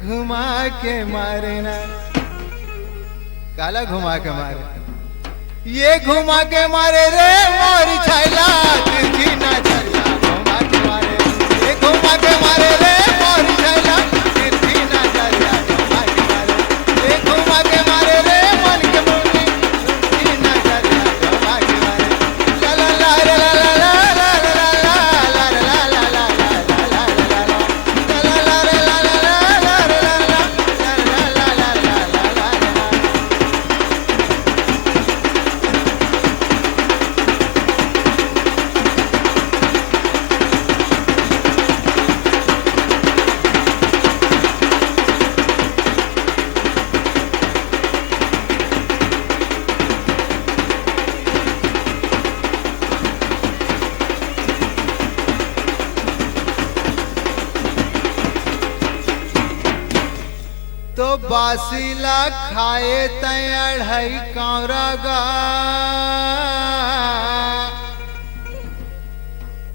घुमा के मारे ना काला घुमा के मारे ये घुमा के मारे रे मोर छैला तिरछी नजरिया घुमा के मारे ये घुमा के मारे रे मोर छैला तिरछी नजरिया घुमा के मारे ये घुमा के मारे रे मन के मुन्नी तिरछी नजरिया घुमा के मारे ला ला ला ला ला ला तो बासीला खाए तय अढ़ाई कांवरा गा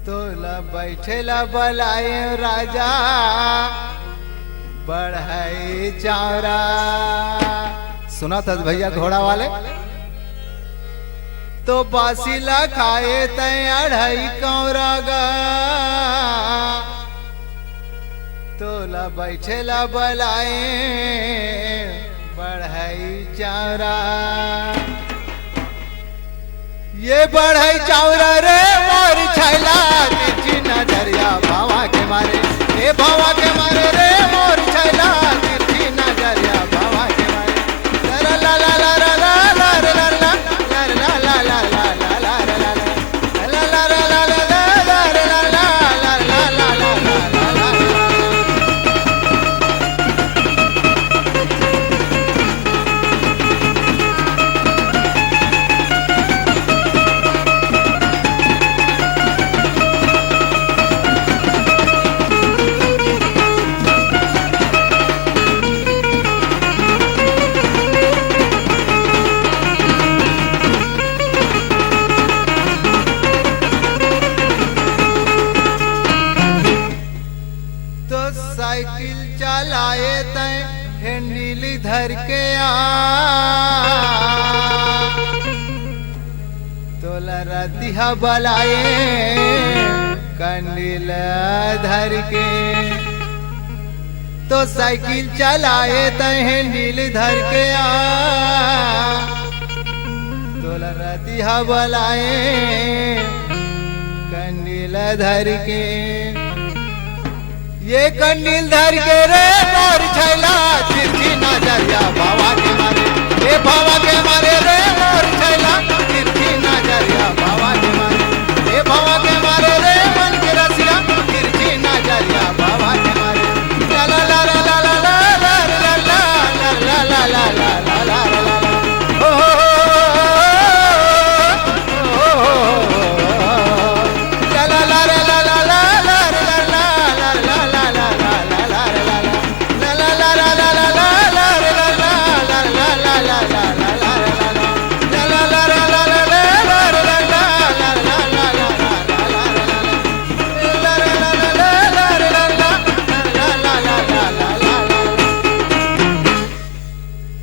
तो ला बैठेला बलाए राजा बढ़ाई चावरा। सुना था भैया घोड़ा वाले। तो बासीला खाए तय अढ़ाई कांवरा गा तोला बैठेला बलाए बढ़ाई चावरा। ये बढ़ाई चावरा रे मोर छैला तिरछी नजरिया भावा के मारे ए भावा के मारे रे मोर छैला तिरछी नजरिया भावा के मारे ला ला ला ला ला ला ला ला ला ला ला ला ला साइकिल चलाए तय हैंडल धर के आ तोला रतिहा बलाए कंडील धर के। तो साइकिल चलाए तय हैंडल धर के आ तोला रतिहा बलाए कंडील धर के। ये कंडील धर के रे मोर छैला तिरछी नजरिया भावा के मारे ये भावा के मारे रे मोर छैला तिरछी नजरिया भावा के मारे ये भावा के मारे रे मन के रसिया तिरछी नजरिया भावा के मारे ला ला ला ला ला ला ला ला ला ला ला ला ला ला ओ ला ला ला ला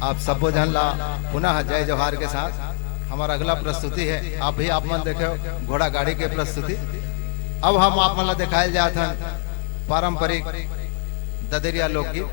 आप सबको जानला पुनः जय जवाहर के साथ हमारा अगला प्रस्तुति है। आप भी आप मन देखे घोड़ा गाड़ी के प्रस्तुति। अब हम आप मन दिखाए जाते हैं पारंपरिक ददरिया लोकगीत।